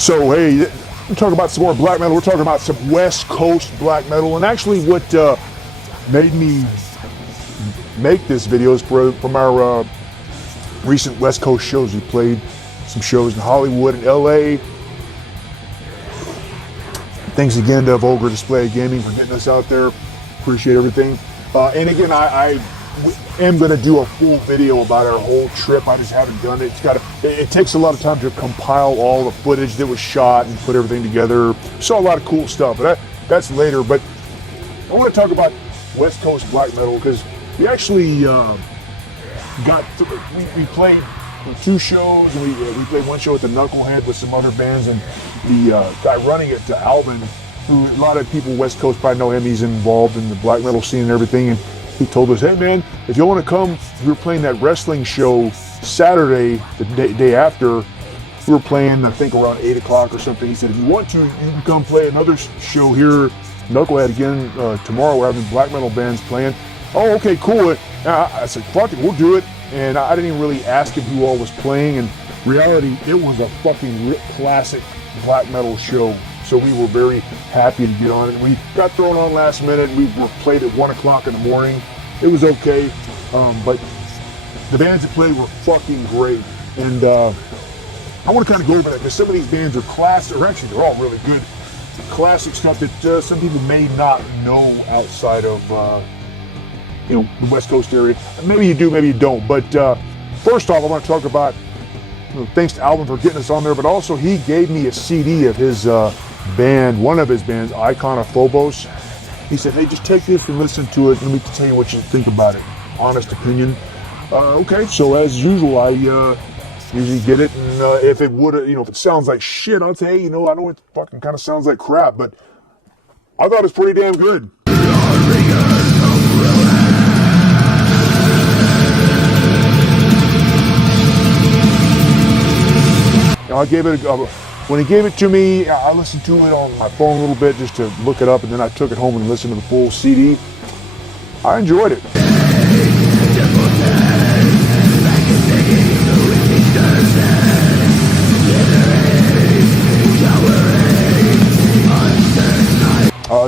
So hey, we're talking about some more black metal. We're talking about some West Coast black metal, and actually what made me make this video is from our recent West Coast shows. We played some shows in Hollywood and LA. Thanks again to Vulgar Display Gaming for getting us out there. Appreciate everything. And again, I am going to do a full video about our whole trip. I just haven't done it. It takes a lot of time to compile all the footage that was shot and put everything together. Saw a lot of cool stuff, but that's later. But I want to talk about West Coast black metal because we actually we played 2 shows, and we played one show at the Knucklehead with some other bands, and the guy running it, Alvin, who a lot of people West Coast probably know him. He's involved in the black metal scene and everything, and he told us, hey man, if you want to come, we were playing that wrestling show Saturday, the day after. We were playing, I think around 8 o'clock or something. He said, if you want to, you can come play another show here, Knucklehead again, tomorrow. We're having black metal bands playing. Oh, okay, cool. I said, fuck it, we'll do it. And I didn't even really ask him who all was playing. In reality, it was a fucking classic black metal show. So we were very happy to get on it. We got thrown on last minute. We were played at 1 o'clock in the morning. It was okay. But the bands that played were fucking great. And I want to kind of go over that because some of these bands are classic, or actually they're all really good classic stuff that some people may not know outside of the West Coast area. Maybe you do, maybe you don't. But first off, I want to talk about, thanks to Alvin for getting us on there, but also he gave me a CD of his band, one of his bands, Icon of Phobos. He said, hey, just take this and listen to it, and let me tell you what you think about it. Honest opinion. Okay, so as usual, I usually get it, and if it would, if it sounds like shit, I'll say, hey, I know it fucking kind of sounds like crap, but I thought it was pretty damn good. I gave it when he gave it to me, I listened to it on my phone a little bit just to look it up, and then I took it home and listened to the full CD. I enjoyed it.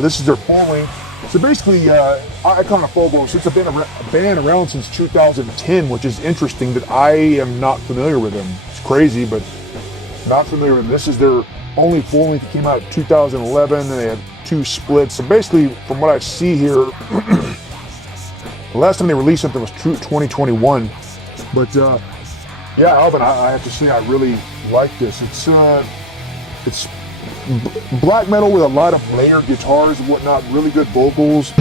This is their full length. So basically, Icon of Phobos, it's been a band around since 2010, which is interesting that I am not familiar with them. It's crazy, but not familiar with them. This is their only full length. It came out in 2011, and they had 2 splits. So basically, from what I see here, the last time they released something was 2021. But yeah, Alvin, I have to say I really like this. It's black metal with a lot of layered guitars and whatnot, really good vocals.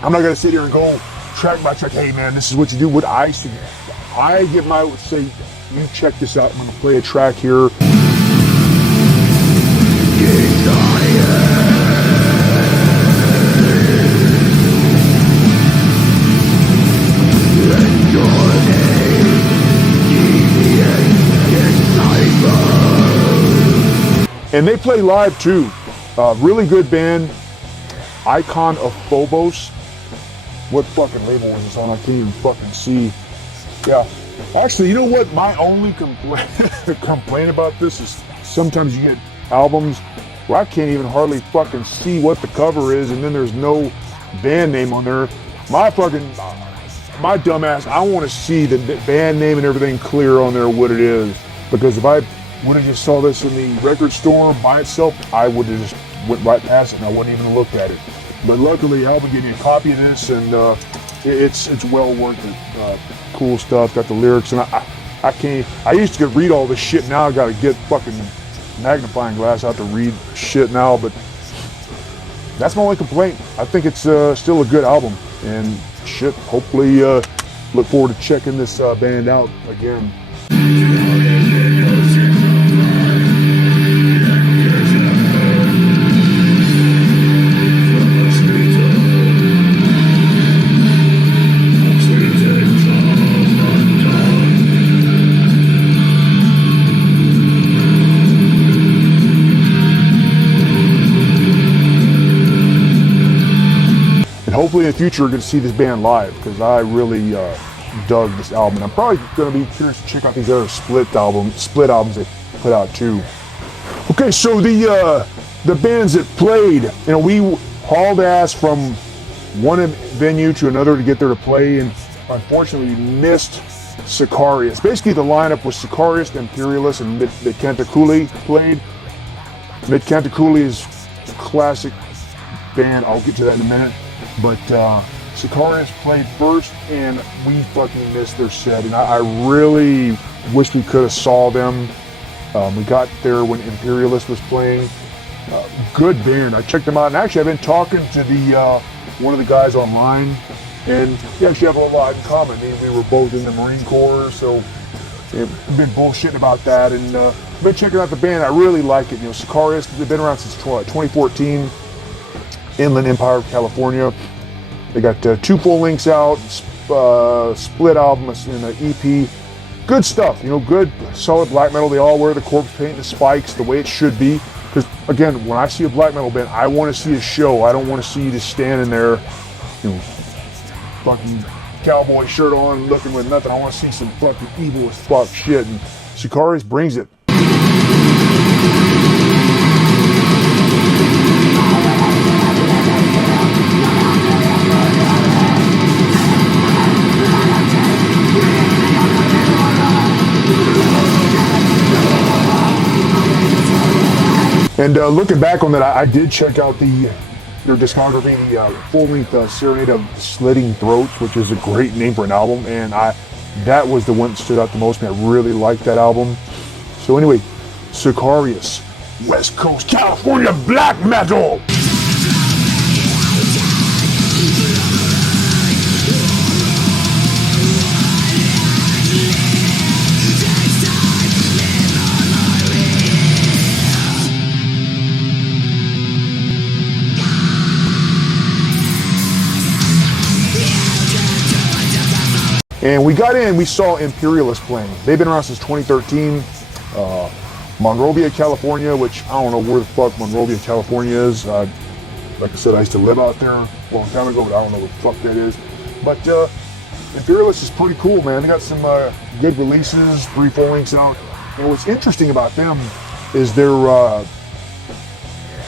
I'm not gonna sit here and go track by track. Hey man, this is what you do. What I see, I give my say. You check this out. I'm gonna play a track here. And they play live too. Really good band. Icon of Phobos. What fucking label was this on? I can't even fucking see. Yeah. Actually, you know what? My only complaint about this is sometimes you get albums where I can't even hardly fucking see what the cover is, and then there's no band name on there. My dumbass, I want to see the band name and everything clear on there, what it is. Because if I would have just saw this in the record store by itself, I would have just went right past it and I wouldn't even look at it. But luckily, Alvin gave me a copy of this, and it's well worth it. Cool stuff. Got the lyrics, and I can't. I used to read all this shit. Now I got to get fucking magnifying glass out to read shit now. But that's my only complaint. I think it's still a good album, and shit. Hopefully, look forward to checking this band out again. hopefully in the future we're going to see this band live, because I really dug this album. And I'm probably going to be curious to check out these other split albums they put out too. Okay, so the bands that played, you know, we hauled ass from one venue to another to get there to play, and unfortunately we missed Sicarius. Basically the lineup was Sicarius, Imperialist, and Mictlantecuhtli played. Mictlantecuhtli is a classic band, I'll get to that in a minute, but Sicarius played first and we fucking missed their set, and I really wish we could have saw them. We got there when Imperialist was playing. Good band. I checked them out, and actually I've been talking to the one of the guys online, and we actually have a lot in common. I mean, we were both in the Marine Corps, so we've been bullshitting about that, and I've been checking out the band. I really like it. You know, Sicarius, they've been around since 2014, Inland Empire, California. They got 2 full lengths out, split album, and an EP. Good stuff, you know, good, solid black metal. They all wear the corpse paint and the spikes the way it should be. Because, again, when I see a black metal band, I want to see a show. I don't want to see you just standing there, you know, fucking cowboy shirt on, looking with nothing. I want to see some fucking evil as fuck shit. And Sicarius brings it. And looking back on that, I did check out their discography, the full-length Serenade of Slitting Throats, which is a great name for an album, and that was the one that stood out the most. I really liked that album. So anyway, Sicarius, West Coast California black metal. And we got in, we saw Imperialist playing. They've been around since 2013. Monrovia, California, which I don't know where the fuck Monrovia, California is. Like I said, I used to live out there a long time ago, but I don't know what the fuck that is. But Imperialist is pretty cool, man. They got some good releases, 3 full lengths out. And what's interesting about them is their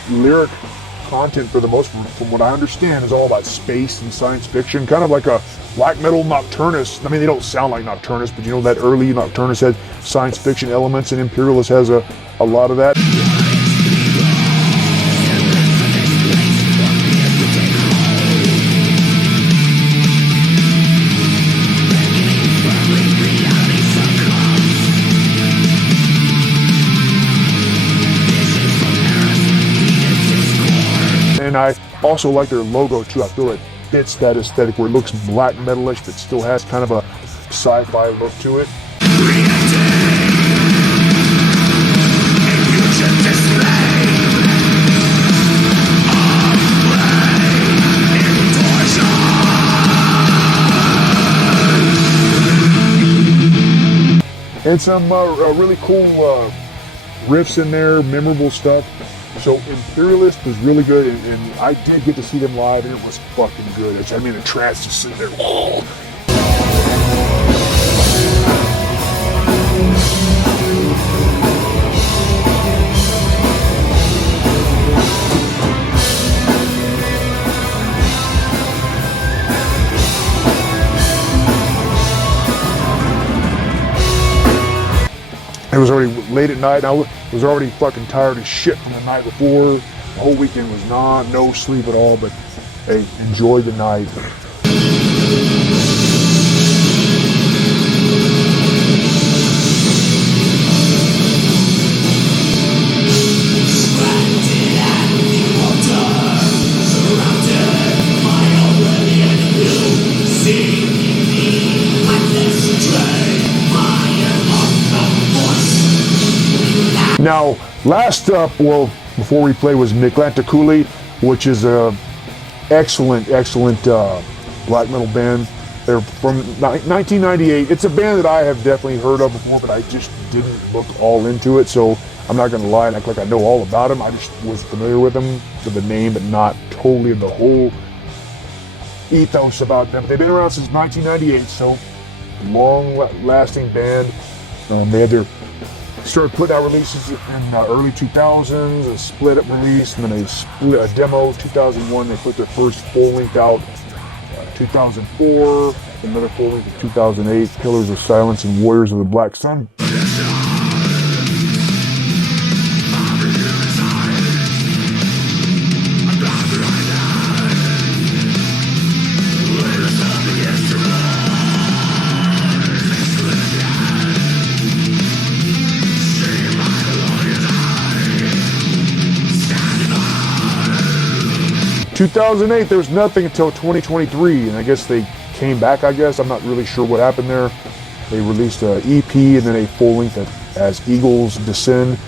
lyric content, for the most part, from what I understand, is all about space and science fiction, kind of like a black metal Nocturnus. I mean, they don't sound like Nocturnus, but you know that early Nocturnus had science fiction elements, and Imperialist has a lot of that. And I also like their logo too. I feel it fits that aesthetic where it looks black metalish but still has kind of a sci-fi look to it. And some really cool riffs in there, memorable stuff. So Imperialist was really good, and I did get to see them live, and it was fucking good. I'm in a trance just sitting there. It was already late at night, and I was already fucking tired as shit from the night before. The whole weekend was no sleep at all, but hey, enjoy the night. Now, last up, well, before we played was Mictlantecuhtli, which is a excellent black metal band. They're from 1998. It's a band that I have definitely heard of before, but I just didn't look all into it, so I'm not going to lie and act like I know all about them. I just was familiar with them, with the name, but not totally the whole ethos about them. They've been around since 1998, so long-lasting band. They had their started putting out releases in early 2000s, a split-up release, and then they split a demo. 2001, they put their first full-length out. 2004, another full-length in 2008, Pillars of Silence and Warriors of the Black Sun. 2008, there was nothing until 2023, and I guess they came back, I'm not really sure what happened there. They released an EP and then a full-length as Eagles Descend.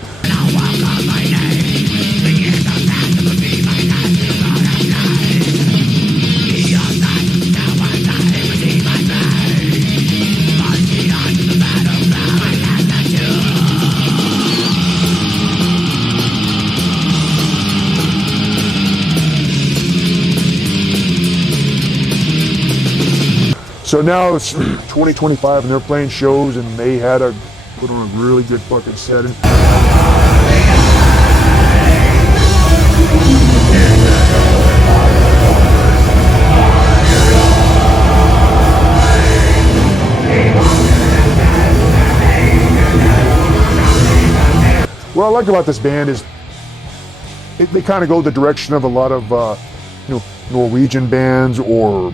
'Cause now it's 2025 and they're playing shows and they had to put on a really good fucking setting. What I like about this band is they kind of go the direction of a lot of Norwegian bands or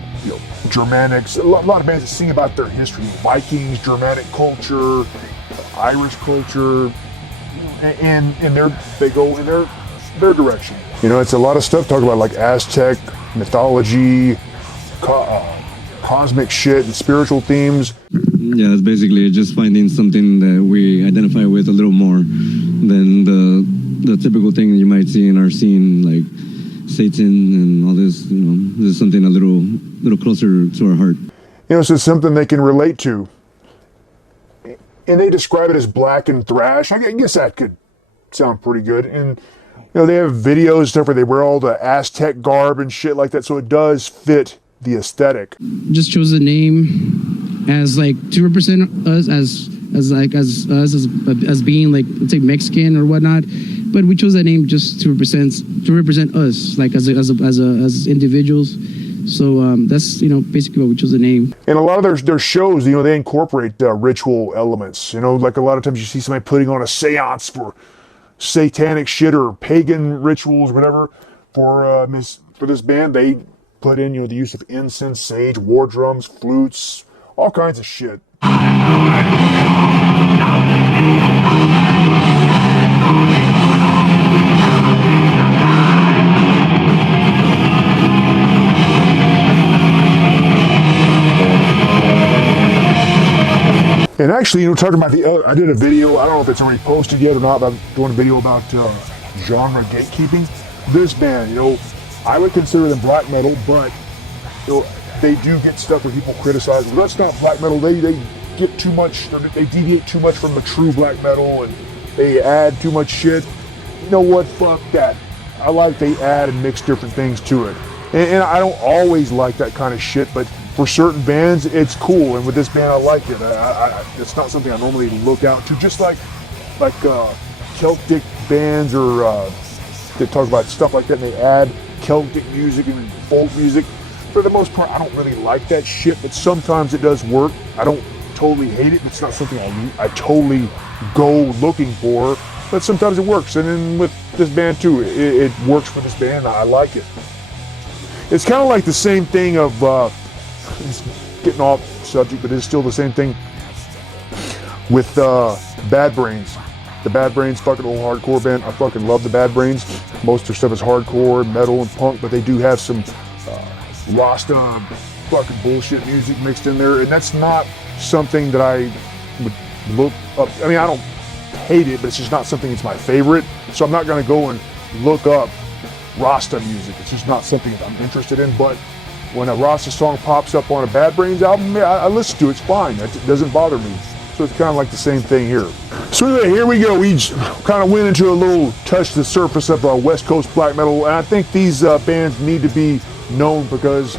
Germanics. A lot of bands that sing about their history, Vikings, Germanic culture, Irish culture, and they go in their direction. It's a lot of stuff talking about like Aztec mythology, cosmic shit, and spiritual themes. Yeah, it's basically just finding something that we identify with a little more than the typical thing that you might see in our scene, like Satan and all this. This is something a little closer to our heart. So it's something they can relate to. And they describe it as black and thrash. I guess that could sound pretty good. And they have videos and stuff where they wear all the Aztec garb and shit like that, so it does fit the aesthetic. Just chose the name as like to represent us as being like, let's say, Mexican or whatnot, but we chose that name just to represent us, like as individuals. So that's basically what we chose the name. And a lot of their shows, they incorporate ritual elements. Like a lot of times you see somebody putting on a seance for satanic shit or pagan rituals or whatever. For this band, they put in the use of incense, sage, war drums, flutes, all kinds of shit. And actually, talking about I did a video, I don't know if it's already posted yet or not, but I'm doing a video about genre gatekeeping. This band, I would consider them black metal, but they do get stuff where people criticize, well, that's not black metal, they get too much, they deviate too much from the true black metal, and they add too much shit. You know what, fuck that. I like they add and mix different things to it. And I don't always like that kind of shit, but for certain bands, it's cool, and with this band, I like it. It's not something I normally look out to, just like Celtic bands or they talk about stuff like that, and they add Celtic music and folk music. For the most part, I don't really like that shit, but sometimes it does work. I don't totally hate it. It's not something I totally go looking for, but sometimes it works. And then with this band too, it works for this band. I like it. It's kind of like the same thing of, it's getting off subject, but it's still the same thing with Bad Brains. The Bad Brains, fucking old hardcore band. I fucking love the Bad Brains. Most of their stuff is hardcore, metal, and punk, but they do have some Rasta fucking bullshit music mixed in there, and that's not something that I would look up. I mean, I don't hate it, but it's just not something that's my favorite, so I'm not going to go and look up Rasta music. It's just not something that I'm interested in, but when a Rasta song pops up on a Bad Brains album, I listen to it. It's fine. It doesn't bother me. So it's kind of like the same thing here. So anyway, here we go. We kind of went into a little touch the surface of West Coast black metal, and I think these bands need to be known because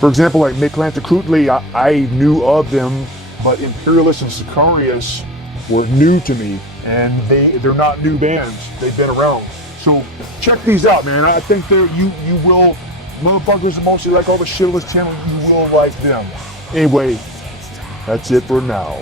For example, like Mictlantecuhtli, I knew of them, but Imperialist and Sicarius were new to me, and they're not new bands. They've been around. So check these out, man. I think you will, motherfuckers that mostly like all the shit on this channel, you will like them. Anyway, that's it for now.